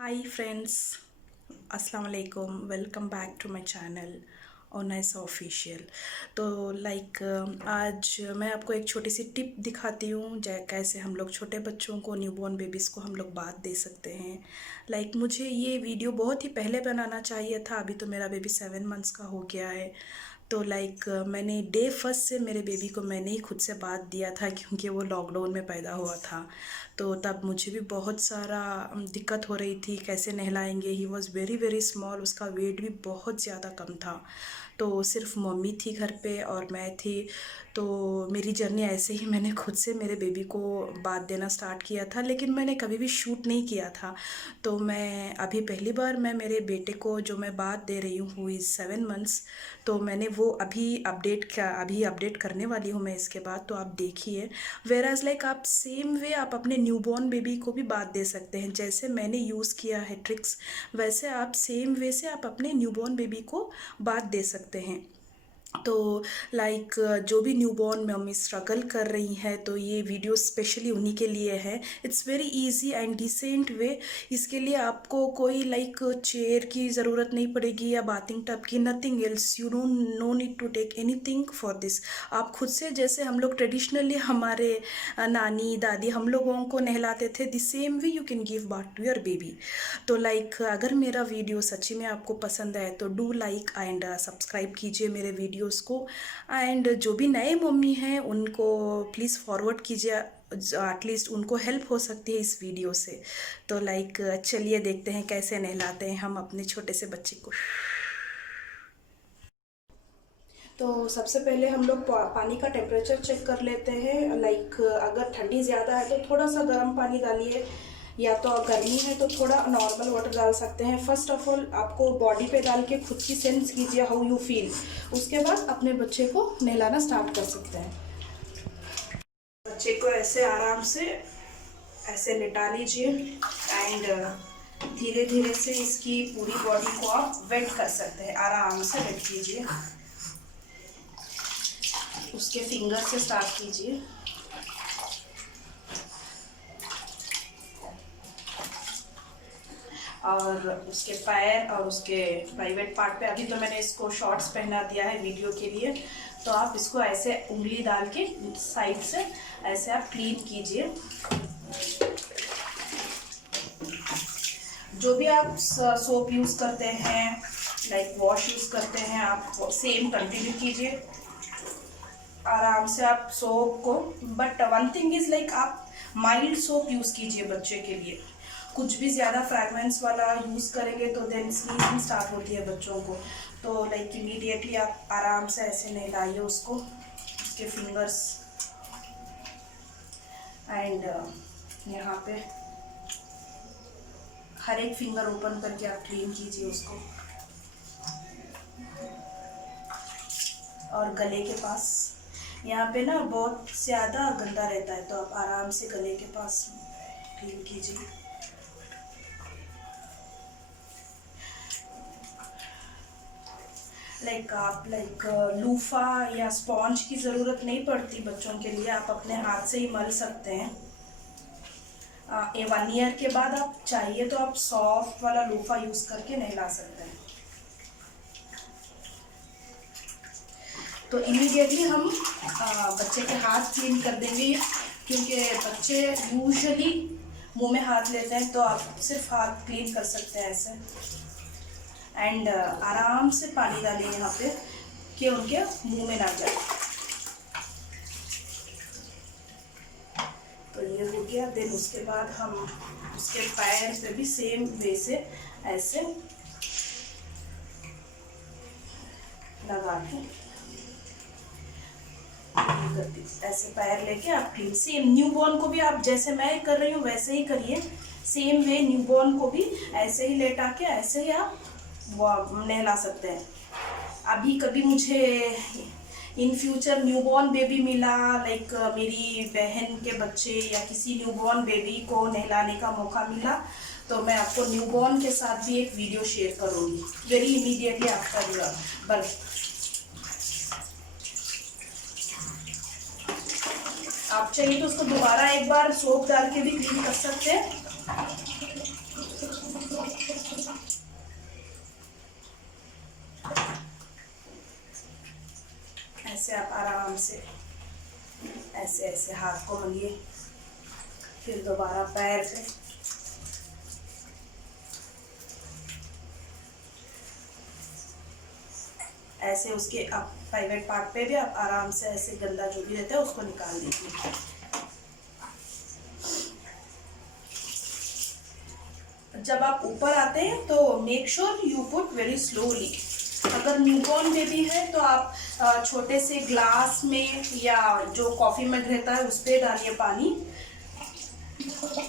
हाय friends, अस्सलाम वालेकुम। Welcome back to my channel Onaisa official. तो आज मैं आपको एक छोटी सी टिप दिखाती हूँ कैसे हम लोग छोटे बच्चों को, न्यूबॉर्न बेबीज़ को हम लोग बात दे सकते हैं। मुझे ये वीडियो बहुत ही पहले बनाना चाहिए था। अभी तो मेरा बेबी 7 मंथ्स का हो गया है। तो मैंने डे फर्स्ट से मेरे बेबी को मैंने ही खुद से बात दिया था, क्योंकि वो लॉकडाउन में पैदा हुआ था। तो तब मुझे भी बहुत सारा दिक्कत हो रही थी, कैसे नहलाएंगे। He was very very small, उसका वेट भी बहुत ज़्यादा कम था। तो सिर्फ मम्मी थी घर पे और मैं थी। तो मेरी जर्नी ऐसे ही मैंने खुद से मेरे बेबी को बात देना स्टार्ट किया था, लेकिन मैंने कभी भी शूट नहीं किया था। तो मैं अभी पहली बार मैं मेरे बेटे को जो मैं बात दे रही हूँ, हु इज़ 7 मंथ्स, तो मैंने वो अभी अपडेट करने वाली हूँ मैं इसके बाद। तो आप देखिए। वेराज आप सेम वे आप अपने न्यूबॉर्न बेबी को भी बात दे सकते हैं। जैसे मैंने यूज़ किया है ट्रिक्स, वैसे आप सेम वे से आप अपने न्यूबॉर्न बेबी को बात दे सकते हैं। तो जो भी न्यूबॉर्न मम्मी स्ट्रगल कर रही हैं, तो ये वीडियो स्पेशली उन्हीं के लिए है। It's very easy and decent way. इसके लिए आपको कोई चेयर की ज़रूरत नहीं पड़ेगी या बाथिंग टब की, nothing else. You don't no need to take anything for this. आप खुद से, जैसे हम लोग ट्रेडिशनली हमारे नानी दादी हम लोगों को नहलाते थे, the same way you can give bath to your baby. तो अगर मेरा वीडियो सच्ची में आपको पसंद आए तो डू लाइक एंड सब्सक्राइब कीजिए मेरे वीडियोस को। एंड जो भी नए मम्मी हैं उनको प्लीज़ फॉरवर्ड कीजिए, एटलीस्ट उनको हेल्प हो सकती है इस वीडियो से। तो चलिए देखते हैं कैसे नहलाते हैं हम अपने छोटे से बच्चे को। तो सबसे पहले हम लोग पानी का टेम्परेचर चेक कर लेते हैं। अगर ठंडी ज़्यादा है तो थोड़ा सा गर्म पानी डालिए, या तो गर्मी है तो थोड़ा नॉर्मल वाटर डाल सकते हैं। फर्स्ट ऑफ ऑल आपको बॉडी पे डाल के खुद की सेंस कीजिए हाउ यू फील। उसके बाद अपने बच्चे को नहलाना स्टार्ट कर सकते हैं। बच्चे को ऐसे आराम से ऐसे लिटा लीजिए एंड धीरे धीरे से इसकी पूरी बॉडी को आप वेट कर सकते हैं। आराम से वेट कीजिए, उसके फिंगर से स्टार्ट कीजिए। और उसके पैर और उसके प्राइवेट पार्ट पे, अभी तो मैंने इसको शॉर्ट्स पहना दिया है वीडियो के लिए, तो आप इसको ऐसे उंगली डाल के साइड से ऐसे आप क्लीन कीजिए। जो भी आप सोप यूज़ करते हैं, वॉश यूज़ करते हैं, आप सेम कंटिन्यू कीजिए। आराम से आप सोप को, बट वन थिंग इज आप माइल्ड सोप यूज़ कीजिए बच्चे के लिए। कुछ भी ज़्यादा फ्रेगरेंस वाला यूज़ करेंगे तो देन स्नीजिंग स्टार्ट होती है बच्चों को। तो इमीडिएटली आप आराम से ऐसे नहलाइए उसको, उसके फिंगर्स एंड यहाँ पे हर एक फिंगर ओपन करके आप क्लीन कीजिए उसको। और गले के पास, यहाँ पे ना बहुत ज़्यादा गंदा रहता है, तो आप आराम से गले के पास क्लीन कीजिए। आप लूफा या स्पॉन्ज की ज़रूरत नहीं पड़ती बच्चों के लिए, आप अपने हाथ से ही मल सकते हैं। 1 ईयर के बाद आप चाहिए तो आप सॉफ्ट वाला लूफा यूज़ करके नहला सकते हैं। तो इमीडिएटली हम बच्चे के हाथ क्लीन कर देंगे, क्योंकि बच्चे यूजुअली मुंह में हाथ लेते हैं, तो आप सिर्फ हाथ क्लीन कर सकते हैं ऐसे। एंड आराम से पानी डालिए यहाँ पे कि उनके मुंह में ना जाए। तो ये हो गया। देन उसके बाद हम उसके पैर पे भी सेम वे से ऐसे लगा के ऐसे पैर लेके आप क्लीन, सेम न्यूबॉर्न को भी आप जैसे मैं कर रही हूँ वैसे ही करिए। सेम वे न्यूबॉर्न को भी ऐसे ही लेटा के ऐसे ही आप नहला सकते हैं। अभी कभी मुझे इन फ्यूचर न्यूबॉर्न बेबी मिला, मेरी बहन के बच्चे या किसी न्यूबॉर्न बेबी को नहलाने का मौका मिला, तो मैं आपको न्यूबॉर्न के साथ भी एक वीडियो शेयर करूँगी वेरी इमीडिएटली आफ्टर बर्थ। आप चाहिए तो उसको दोबारा एक बार सोप डाल के भी क्लीन कर सकते हैं। आराम से ऐसे ऐसे हाथ को मलिए, फिर दोबारा पैर पे, ऐसे उसके आप प्राइवेट पार्ट पे भी आप आराम से ऐसे गंदा जो भी रहता है उसको निकाल दीजिए। जब आप ऊपर आते हैं तो make sure you put very slowly. अगर न्यूबॉर्न बेबी है तो आप छोटे से ग्लास में या जो कॉफ़ी मग रहता है उस पर डालिए पानी।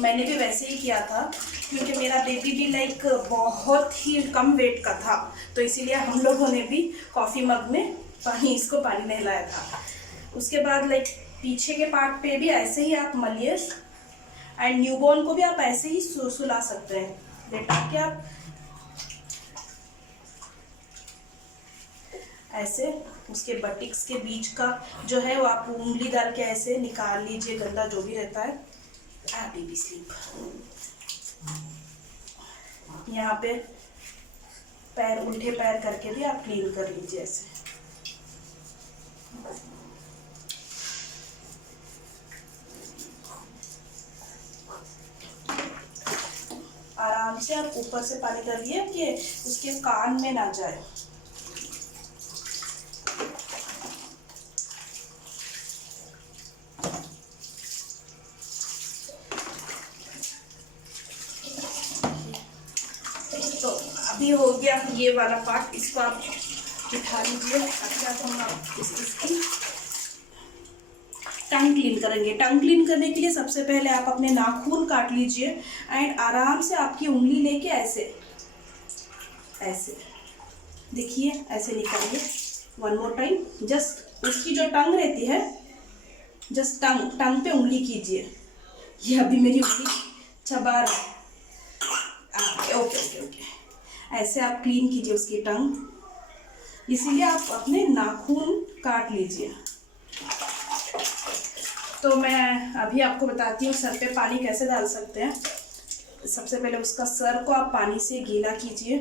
मैंने भी वैसे ही किया था क्योंकि मेरा बेबी भी लाइक बहुत ही कम वेट का था, तो इसीलिए हम लोगों ने भी कॉफ़ी मग में इसको पानी नहलाया था। उसके बाद लाइक पीछे के पार्ट पे भी ऐसे ही आप मलिए, एंड न्यूबॉर्न को भी आप ऐसे ही सुला सकते हैं, लेटा के आप ऐसे उसके बटिक्स के बीच का जो है वो आप उंगली डाल के ऐसे निकाल लीजिए, गंदा जो भी रहता है। Baby sleep. यहाँ पे पैर उल्टे पैर करके भी आप क्लीन कर लीजिए ऐसे। आराम से आप ऊपर से पानी डालिए कि उसके कान में ना जाए। तो अभी हो गया ये वाला पार्ट, इसको आप उठा लीजिए। अब हम इसकी टंग क्लीन करेंगे। टंग क्लीन करने के लिए सबसे पहले आप अपने नाखून काट लीजिए एंड आराम से आपकी उंगली लेके ऐसे ऐसे देखिए ऐसे निकालिए। वन मोर टाइम, जस्ट उसकी जो टंग रहती है जस्ट टंग पे उंगली कीजिए। ये अभी मेरी उंगली चबा रहा है। ओके ओके ओके, ऐसे आप क्लीन कीजिए उसकी टंग, इसीलिए आप अपने नाखून काट लीजिए। तो मैं अभी आपको बताती हूँ सर पे पानी कैसे डाल सकते हैं। सबसे पहले उसका सर को आप पानी से गीला कीजिए।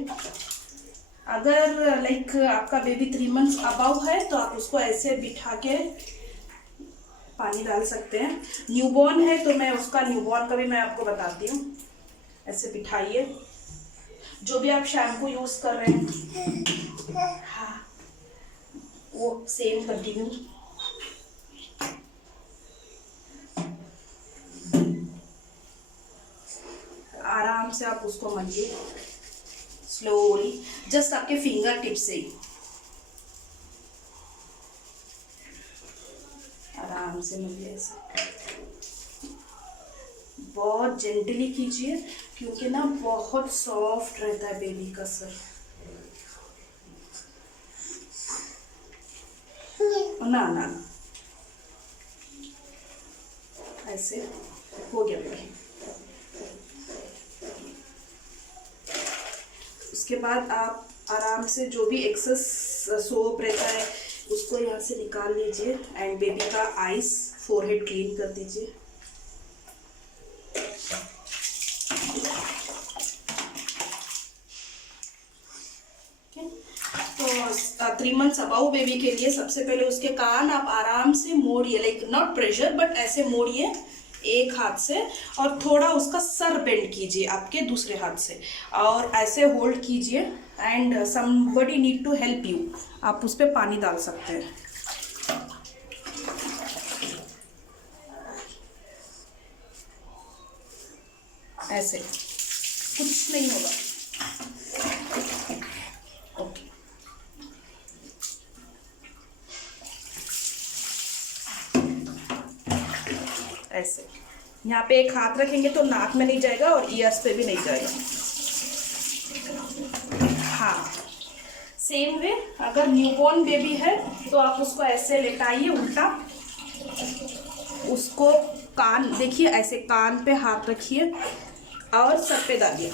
अगर लाइक आपका बेबी 3 मंथ्स अबव है तो आप उसको ऐसे बिठा के पानी डाल सकते हैं। न्यूबॉर्न है तो मैं उसका न्यूबॉर्न का भी मैं आपको बताती हूँ। ऐसे बिठाइए, जो भी आप शैम्पू यूज कर रहे हैं हाँ वो सेम कंटिन्यू। आराम से आप उसको मलिए स्लोली, जस्ट आपके फिंगर टिप से ही आराम से मलिए। ऐसे बहुत जेंटली कीजिए क्योंकि ना बहुत सॉफ्ट रहता है बेबी का सर। ना ना ऐसे हो गया बेबी। उसके बाद आप आराम से जो भी एक्सेस सोप रहता है उसको यहाँ से निकाल लीजिए एंड बेबी का आईज फोरहेड क्लीन कर दीजिए। तो 3 मंथ्स अबाउ बेबी के लिए सबसे पहले उसके कान आप आराम से मोड़िए, लाइक नॉट प्रेशर बट ऐसे मोड़िए एक हाथ से, और थोड़ा उसका सर बेंड कीजिए आपके दूसरे हाथ से और ऐसे होल्ड कीजिए and somebody need to help you. आप उस पर पानी डाल सकते हैं। ऐसे कुछ नहीं होगा। ओके ऐसे यहाँ पे एक हाथ रखेंगे तो नाक में नहीं जाएगा और ईयर्स पे भी नहीं जाएगा। हाँ सेम वे अगर न्यूबॉर्न बेबी है तो आप उसको ऐसे लेटाइए उल्टा, उसको कान देखिए ऐसे कान पे हाथ रखिए और सर पे डालिए।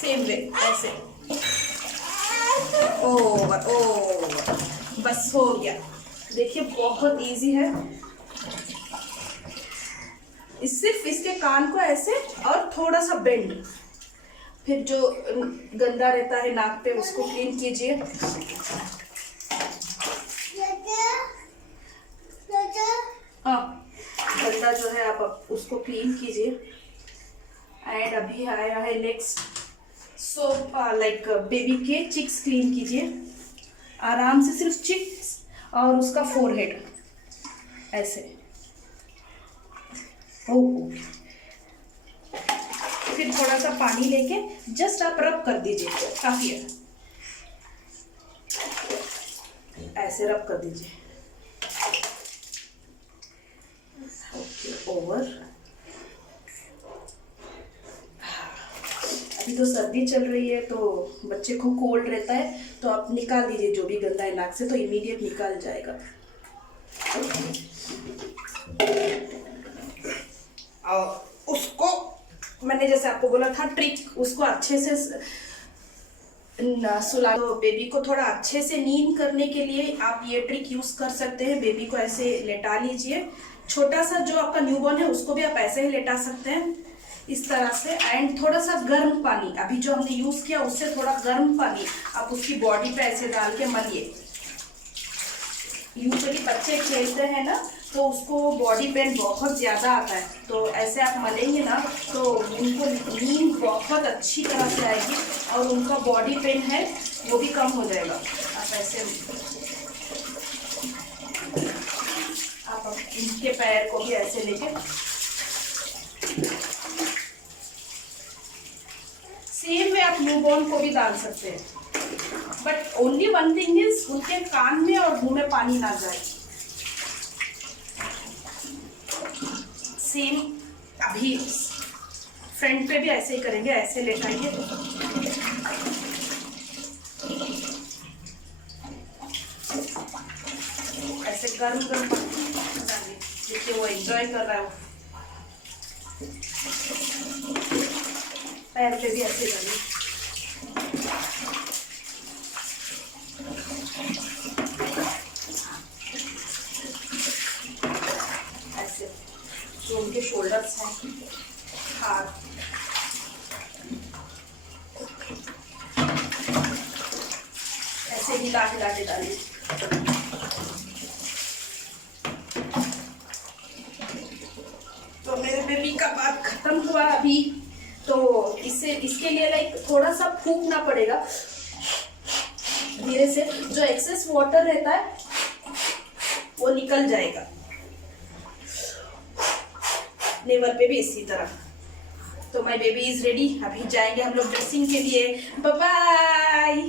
सेम वे ऐसे ओवर ओवर, बस हो गया। देखिए बहुत इजी है। सिर्फ इसके कान को ऐसे और थोड़ा सा बेंड, फिर जो गंदा रहता है नाक पे उसको क्लीन कीजिए। थोड़ा जो है आप उसको क्लीन कीजिए। एंड अभी आया है नेक्स्ट, सो लाइक बेबी के चिक्स क्लीन कीजिए आराम से, सिर्फ चिक्स और उसका फोरहेड ऐसे। ओके, फिर थोड़ा सा पानी लेके जस्ट आप रब कर दीजिए, काफी है, ऐसे रब कर दीजिए। Okay, over. अभी तो सर्दी चल रही है तो बच्चे को कोल्ड रहता है, तो आप निकाल दीजिए जो भी गंदा है नाक से, तो इमीडिएट निकाल जाएगा। और उसको मैंने जैसे आपको बोला था ट्रिक, उसको अच्छे से सुला, तो बेबी को थोड़ा अच्छे से नींद करने के लिए आप ये ट्रिक यूज कर सकते हैं। बेबी को ऐसे लेटा लीजिए, छोटा सा जो आपका न्यूबॉर्न है उसको भी आप ऐसे ही लेटा सकते हैं इस तरह से। एंड थोड़ा सा गर्म पानी, अभी जो हमने यूज किया उससे थोड़ा गर्म पानी आप उसकी बॉडी पे ऐसे डाल के मलिए। यूजुअली बच्चे खेलते हैं ना, तो उसको बॉडी पेन बहुत ज़्यादा आता है, तो ऐसे आप मलेंगे ना तो उनको नींद बहुत अच्छी तरह से आएगी और उनका बॉडी पेन है वो भी कम हो जाएगा। आप ऐसे आप इनके पैर को भी ऐसे लेके सेम वे आप न्यूबॉर्न को भी डाल सकते हैं, but only one thing is उनके कान में और मुंह में पानी ना जाए। सेम अभी फ्रंट पे भी ऐसे ही करेंगे, ऐसे लेटाएंगे, ऐसे गर्म गर्म पानी, देखिए वो एंजॉय कर रहा है। पैर पे भी ऐसे करेंगे, ऐसे जो उनके शोल्डर्स हैं, हाथ, ऐसे हिला हिला के डालिए। तो मेरे बेबी का बात खत्म हुआ अभी, तो इसके लिए लाइक थोड़ा सा फूंकना पड़ेगा धीरे से, जो एक्सेस वाटर रहता है वो निकल जाएगा। नेवल पे भी इसी तरह। तो माय बेबी इज रेडी, अभी जाएंगे हम लोग ड्रेसिंग के लिए। Bye bye.